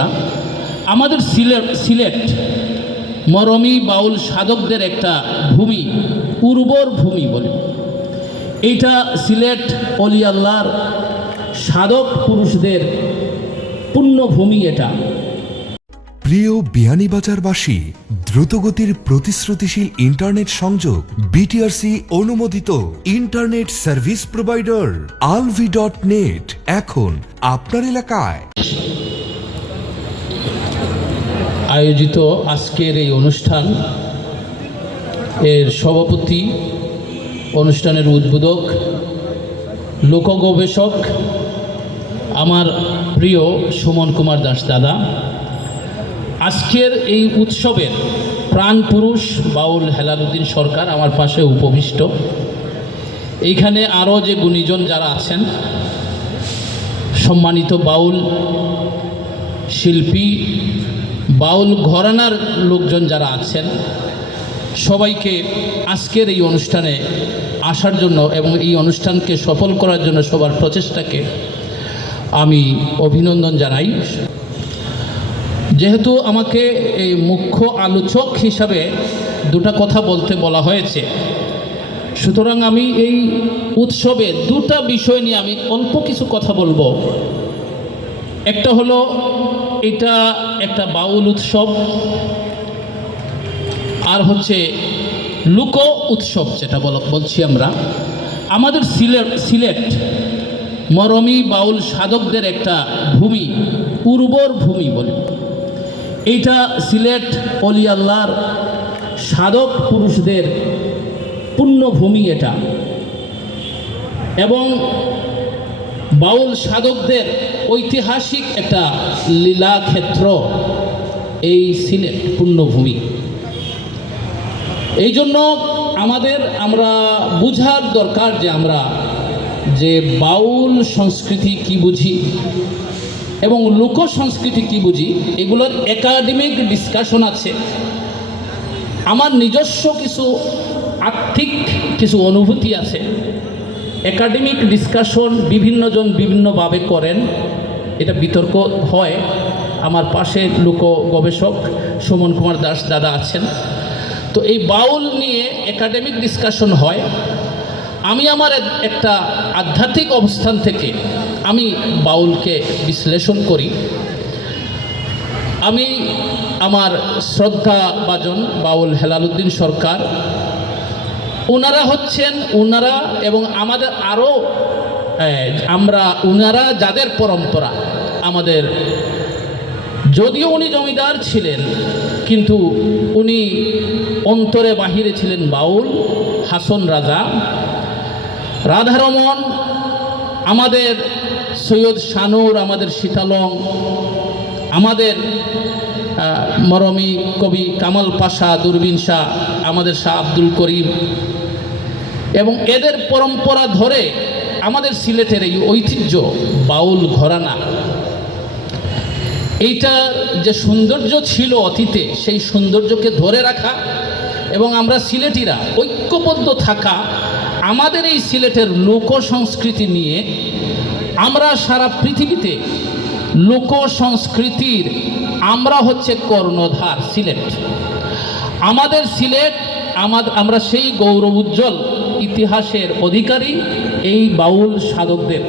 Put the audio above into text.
আমরা। আমাদের সিলেট মরমী বাউল সাধকদের একটা ভূমি, উর্বর ভূমি বলে। এইটা সিলেট অলি আল্লাহর সাধক পুরুষদের পুণ্যভূমি এটা। প্রিয় বিয়ানীবাজারবাসী, দ্রুতগতির প্রতিশ্রুতিশীল ইন্টারনেট সংযোগ, বিটিআরসি অনুমোদিত ইন্টারনেট সার্ভিস প্রোভাইডার alvi.net এখন আপনার এলাকায়। আয়োজিত আজকের এই অনুষ্ঠান এর সভাপতি, অনুষ্ঠানের উদ্বোধক, লোক গবেষক আমার প্রিয় সুমন কুমার দাস দাদা, আজকের এই উৎসবের প্রাণপুরুষ বাউল হেলালুদ্দিন সরকার আমার পাশে উপবিষ্ট। এইখানে আরও যে গুণীজন যারা আছেন, সম্মানিত বাউল শিল্পী, বাউল ঘরানার লোকজন যারা আছেন, সবাইকে আজকের এই অনুষ্ঠানে আসার জন্য এবং এই অনুষ্ঠানকে সফল করার জন্য সবার প্রচেষ্টাকে আমি অভিনন্দন জানাই। যেহেতু আমাকে এই মুখ্য আলোচক হিসাবে দুটা কথা বলতে বলা হয়েছে, সুতরাং আমি এই উৎসবে দুটা বিষয় নিয়ে আমি অল্প কিছু কথা বলবো। একটা হলো এটা একটা বাউল উৎসব, আর হচ্ছে লোক উৎসব যেটা বলছি আমরা। আমাদের সিলেট মরমী বাউল সাধকদের একটা ভূমি, উর্বর ভূমি বলে। এইটা সিলেট অলি আল্লাহর সাধক পুরুষদের পুণ্যভূমি এটা, এবং বাউল সাধকদের ঐতিহাসিক একটা লীলাক্ষেত্র এই সিলেট পুণ্যভূমি। এই জন্য আমরা বুঝার দরকার যে আমরা যে বাউল সংস্কৃতি কি বুঝি এবং লোক সংস্কৃতি কি বুঝি, এগুলোর একাডেমিক ডিসকাশন আছে। আমার নিজস্ব কিছু আত্মিক কিছু অনুভূতি আছে। একাডেমিক ডিসকাশন বিভিন্নজন বিভিন্নভাবে করেন, এটা বিতর্ক হয়। আমার পাশে লোক গবেষক সুমন কুমার দাস দাদা আছেন। তো এই বাউল নিয়ে একাডেমিক ডিসকাশন হয়। আমি আমার একটা আধ্যাত্মিক অবস্থান থেকে আমি বাউলকে বিশ্লেষণ করি। আমি আমার শ্রদ্ধাভাজন বাউল হেলালুদ্দিন সরকার, ওনারা এবং আমাদের আরও ওনারা যাদের পরম্পরা, আমাদের যদিও উনি জমিদার ছিলেন কিন্তু উনি অন্তরে বাহিরে ছিলেন বাউল। হাসন রাজা, রাধারমন, আমাদের সৈয়দ শানুর, আমাদের সীতালং, আমাদের মরমী কবি কামাল পাশা, দূরবীন শাহ, আমাদের শাহ আব্দুল করিম, এবং এদের পরম্পরা ধরে আমাদের সিলেটের এই ঐতিহ্য বাউল ঘরানা, এইটার যে সৌন্দর্য ছিল অতীতে, সেই সৌন্দর্যকে ধরে রাখা এবং আমরা সিলেটিরা ঐক্যবদ্ধ থাকা, আমাদের এই সিলেটের লোক সংস্কৃতি নিয়ে আমরা সারা পৃথিবীতে লোক সংস্কৃতির আমরা হচ্ছে কর্ণধার। সিলেট আমাদের সিলেট, আমরা সেই গৌরব উজ্জ্বল ইতিহাসের অধিকারী এই বাউল সাধকদের।